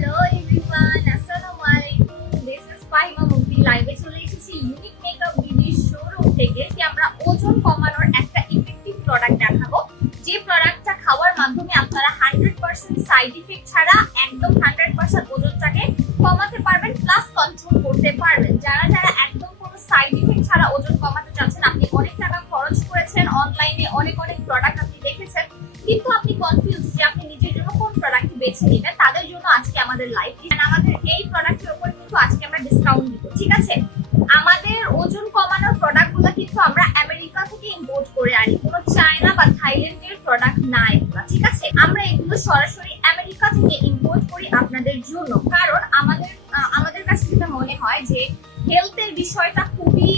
Hello everyone, আসসালামু আলাইকুম। This is Fahima মুফতি। লাইভে চলে এসেছি ইউনিক মেকআপ বিউটি শোরুম থেকে। যে আমরা ওজন কমানোর একটা ইফেক্টিভ প্রোডাক্ট দেখাবো, যে প্রোডাক্টটা খাওয়ার মাধ্যমে আপনারা 100% সাইড ইফেক্ট ছাড়া একদম 100% ওজনটাকে কমাতে পারবেন, প্লাস কন্ট্রোল করতে পারবেন। যারা যারা একদম কোনো সাইড ইফেক্ট ছাড়া ওজন কমাতে চাচ্ছেন, আপনি অনেক টাকা খরচ করেছেন, অনলাইনে অনেক প্রোডাক্ট আপনি দেখেছেন, কিন্তু আপনি কনফিউজ যে আপনি নিজের জন্য কোন প্রোডাক্ট বেছে নেবেন, তাদের জন্য আজকে আমাদের লাইভ। আমাদের এই প্রোডাক্টের উপর কিন্তু আজকে আমরা ডিসকাউন্ট দিব, ঠিক আছে? আমাদের ওজন কমানোর প্রোডাক্টগুলো কিন্তু আমরা আমেরিকা থেকে ইম্পোর্ট করে আনি, কোনো চায়না বা থাইল্যান্ডের প্রোডাক্ট না এগুলো, ঠিক আছে? আমরা এগুলো সরাসরি আমেরিকা থেকে ইম্পোর্ট করি আপনাদের জন্য, কারণ আমাদের কাছে যেটা মনে হয় যে হেলথের বিষয়টা খুবই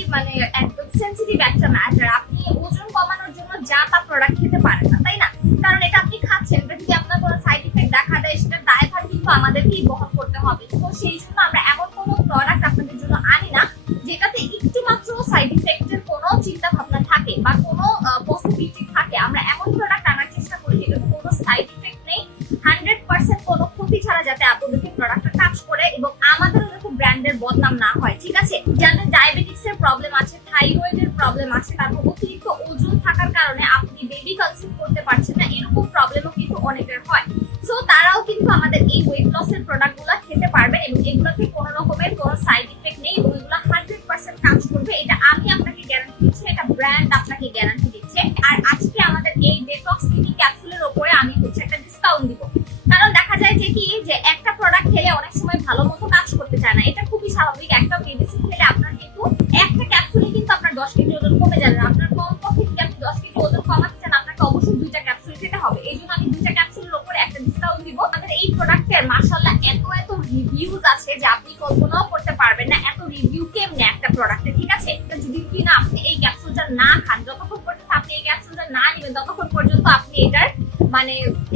একদম সেনসিটিভ একটা ম্যাটার। আপনি ওজন কমানোর জন্য যা তা প্রোডাক্ট খেতে পারেন না, তাই না? কারণ এটা আপনি খাচ্ছেন, এটা যদি আপনার কোনো সাইড ইফেক্ট দেখা দেয়, সেটার দায়ভার কিন্তু আমাদেরকেই বহন করতে হবে। তো সেই জন্য আমরা এমন কোনো প্রোডাক্ট আপনাদের জন্য আনি না যেটাতে একটু মাত্র সাইড ইফেক্টের কোনো চিন্তা ভাবনা থাকে বা কোনো পসিবিলিটি থাকে। আমরা এমন প্রোডাক্ট আনার চেষ্টা করি যেটাতে কোনো সাইড ইফেক্ট নেই, 100% কোনো ক্ষতি ছাড়া যাতে আপনাদেরকে প্রোডাক্টটা কাজ করে এবং আমাদের যাতে ব্র্যান্ডের বদনাম না হয়, ঠিক আছে? যাদের ডায়াবেটিক্স এর প্রবলেম আছে, থাইরয়েডের প্রবলেম আছে, তারপর অতিরিক্ত ওজন থাকার কারণে আপনি বেবি কনসিভ করতে পারছেন না, এরকম প্রবলেমও কিন্তু অনেকের হয়। সো তারাও কিন্তু আমাদের এই ওয়েট লসের প্রোডাক্টগুলো খেতে পারবেন এবং এগুলোতে কোনো রকমের কোনো সাইড ইফেক্ট নেই এবং এগুলো 100% কাজ করবে। এটা আমি আপনাকে গ্যারান্টি দিচ্ছি, এটা ব্র্যান্ড আপনাকে গ্যারান্টি দিচ্ছে। আর আজকে আমাদের এই ডেটক্স সিটি ক্যাপসুলের উপরে আমি একটা ডিসকাউন্ট দিব, কারণ দেখা যায় যে কি যে একটা প্রোডাক্ট খেলে অনেক সময় ভালো মতো কাজ করতে চায় না, এটা খুবই স্বাভাবিক। একটা মেডিসিন খেলে আপনার কিন্তু একটা ক্যাপসুলে কিন্তু আপনার 10 কেজি ওজন কমে যাবে। আপনার কমপক্ষে যদি আপনি 10 কেজি ওজন কমাতে চান, আপনাকে অবশ্যই 2টা ক্যাপসুল খেতে হবে। এই জন্য আমি 2টা ক্যাপসুলের উপরে একটা ডিসকাউন্ট দিব। আমাদের এই প্রোডাক্টের মাশাআল্লাহ এত রিভিউজ আছে যে আপনি কল্পনাও করতে পারবেন না এত রিভিউ কেমনে একটা প্রোডাক্টে, ঠিক আছে? যদি কিনা আপনি এই ক্যাপসুলটা না খান, যতক্ষণ পর্যন্ত আপনি এই ক্যাপসুলটা না নেবেন, ততক্ষণ পর্যন্ত আপনি এটার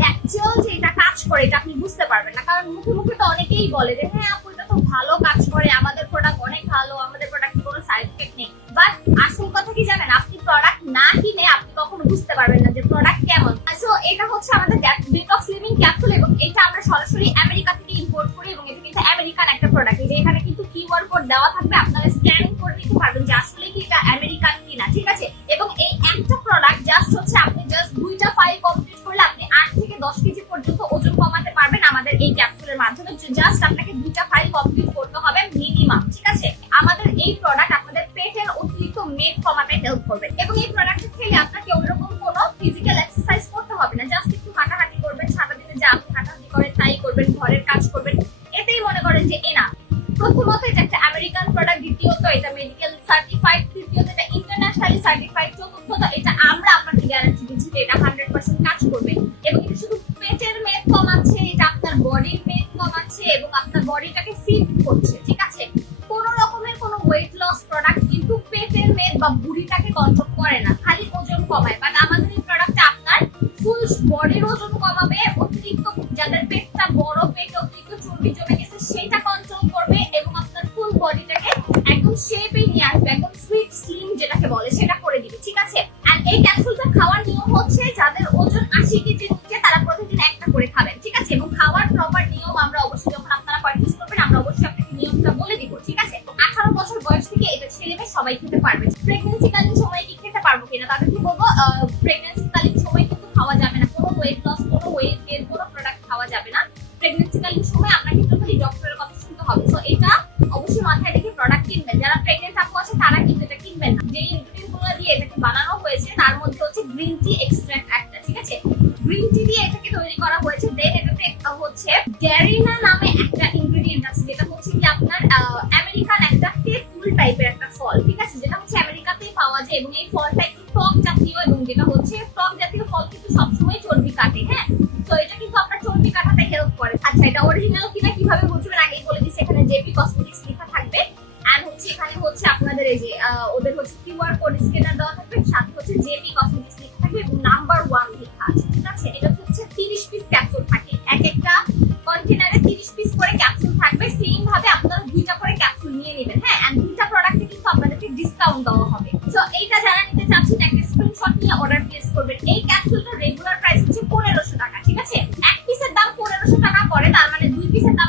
অ্যাকচুয়াল যে এটা কাজ করে এটা আপনি বুঝতে পারবেন না। কারণ মুখে মুখে তো অনেকেই বলে যে হ্যাঁ আপু এটা তো ভালো কাজ করে, আমাদের প্রোডাক্ট অনেক ভালো, আমাদের প্রোডাক্টে কোনো সাইড ইফেক্ট নেই। বাট আসল কথা কি জানেন, আপনি প্রোডাক্ট না কিনে আপনি কখনো বুঝতে পারবেন না যে প্রোডাক্ট কেমন। সো এটা হচ্ছে আমাদের ডেটক্স লিভিং ক্যাপসুল এবং এটা আমরা সরাসরি আমেরিকা থেকে ইম্পোর্ট করি এবং এটা কিন্তু আমেরিকান একটা প্রোডাক্ট। এই যে এখানে কিন্তু কিউআর কোড দেওয়া থাকবে, আপনারা স্ক্যান করে নিতে পারবেন যে আসলে কি এটা আমেরিকান কিনা, ঠিক আছে? এবং এই একটা প্রোডাক্ট জাস্ট হচ্ছে আপনি জাস্ট 2টা ফাইল কমপ্লিট করলে আপনি 8 থেকে 10 কেজি পর্যন্ত ওজন কমাতে পারবেন আমাদের এই ক্যাপসুলের মাধ্যমে। জাস্ট আপনাকে 2টা ফাইল কমপ্লিট করতে হবে মিনিমাম, ঠিক আছে? আমাদের এই প্রোডাক্ট আপনাদের পেটের অতিরিক্ত মেদ কমাতে হেল্প করবে এবং এই প্রোডাক্টটা খেলে আপনাকে ওইরকম কোনো ফিজিক্যাল এক্সারসাইজ করতে হবে না। জাস্ট একটু হাঁটাহাঁটি করবেন, সারাদিনে যা আপনি হাঁটাহাঁটি করেন তাই করবেন, ঘরের কাজ করবেন, এতেই মনে করেন যে এনাফ। প্রথমত এটা একটা আমেরিকান প্রোডাক্ট, দ্বিতীয়ত এটা মেডিকেল সার্টিফাইড, তৃতীয়ত এটা ইন্টারন্যাশনালি সার্টিফাইড, চতুর্থত এটা আমরা আপনাকে গ্যারান্টি দিচ্ছি যে এটা 100% কাজ করবে এবং এটা শুধু পেটের মেদ কমাচ্ছে, এটা আপনার বডির মেদ কমাচ্ছে এবং আপনার বডিটাকে ফিট করছে, ঠিক আছে? কোনো রকমের কোনো ওয়েট লস প্রোডাক্ট কিন্তু পেটের মেদ বা ভুঁড়িটাকে কন্ট্রোল করে না, খালি ওজন কমায়। বাট আমাদের এই প্রোডাক্টটা আপনার ফুল বডির ওজন কমাবে, অতিরিক্ত যাদের পেটটা বড়, পেটে অতিরিক্ত চর্বি জমে গেছে সেটা কন্ট্রোল করবে এবং আপনার ফুল বডিটাকে একদম শেপে নিয়ে আসবে, একদম সুইট স্লিম যেটাকে বলে সেটা করে দিবে, ঠিক আছে? আর এই ক্যাপসুলটা খাওয়ার নিয়ম হচ্ছে যাদের ওজন 80 কেজির নিচে তারা প্রতিদিন একটা করে খাবেন, ঠিক আছে? এবং খাওয়ার প্রপার নিয়ম আমরা অবশ্যই যখন আপনারা পারচেজ করবেন আমরা অবশ্যই আপনাকে নিয়মটা বলে দিব, ঠিক আছে? 18 বছর বয়স থেকে এটা ছেলেমেয়ে সবাই খেতে পারবে। প্রেগন্যান্সি কালীন সময়ে কি খেতে পারবো কিনা তাদেরকে বলবো, প্রেগন্যান্সি কালীন সময় কিন্তু খাওয়া যাবে না, কোনো ওয়েট লস, কোনো ওয়েট গেইন, কোনো প্রোডাক্ট খাওয়া যাবে না। প্রেগন্যান্সি কালীন সময় আপনাকে টোটালি ডক্টরের কথা শুনতে হবে। সো এটা অবশ্যই মাথায় রেখে প্রোডাক্ট কিনবেন। যারা প্রেগন্যান্ট আপু আছে তারা কিন্তু এটা কিনবেন না। যে ইনগ্রেডিয়েন্টগুলো দিয়ে এটাকে বানানো হয়েছে তার মধ্যে হচ্ছে গ্রিন টি এক্সট্রাক্ট একটা, ঠিক আছে? গ্রিন টি দিয়ে এটাকে তৈরি করা হয়েছে। দেন এটাতে হচ্ছে গ্যারিনা নামে একটা ইনগ্রেডিয়েন্ট আছে, যেটা হচ্ছে কি আপনার আমেরিকান একটা তেঁতুল টাইপের একটা ফল, ঠিক আছে? যেটা হচ্ছে আমেরিকাতেই পাওয়া যায় এবং এই ফলটা একটু টক জাতীয় এবং যেটা হচ্ছে টক জাতীয় ফল কিন্তু সবসময় চর্বি কাটে, হ্যাঁ? তো এটা কিন্তু আপনার চর্বি কাটাতে হেল্প করে। আচ্ছা, এটা অরিজিনাল কিনা কিভাবে বুঝবেন আগেই বলে দিচ্ছি। এখানে জেপি কসমেটিক্স লেখা থাকবে আর হচ্ছে এখানে হচ্ছে আপনাদের এই যে ওদের হচ্ছে কিউআর কোড স্ক্যানার দেওয়া থাকবে, সাথে হচ্ছে জেপি কসমেটিক্স লেখা থাকবে এবং নাম্বার 1 লেখা আছে, ঠিক আছে? এটা হচ্ছে 30 পিস ক্যাপসুল থাকে, এক একটা কন্টেনারে 30 পিস করে ক্যাপসুল থাকবে। সেম ভাবে আপনারা 2টা করে ক্যাপসুল নিয়ে নেবেন, হ্যাঁ? এন্ড 2টা প্রোডাক্টে কিন্তু আপনাদেরকে ডিসকাউন্ট দেওয়া হবে। সো এইটা যারা নিতে চাচ্ছেন একটা স্ক্রিনশট নিয়ে অর্ডার প্লেস করবেন। এই ক্যাপসুলটা রেগুলার প্রাইস হচ্ছে 1500 টাকা, ঠিক আছে? এক পিসের দাম 1500 টাকা পড়ে, তার মানে 2 পিসের দাম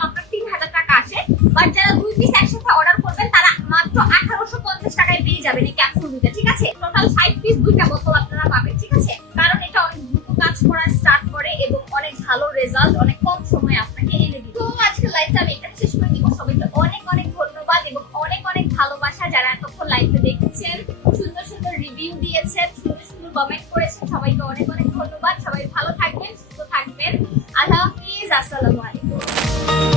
অনেক ভালোবাসা যারা এতক্ষণ লাইভে দেখছেন, সুন্দর সুন্দর রিভিউ দিয়েছেন, সুন্দর সুন্দর কমেন্ট করেছেন, সবাইকে অনেক অনেক ধন্যবাদ। সবাই ভালো থাকবেন, সুস্থ থাকবেন। আল্লাহ হাফিজ, আসসালামু আলাইকুম।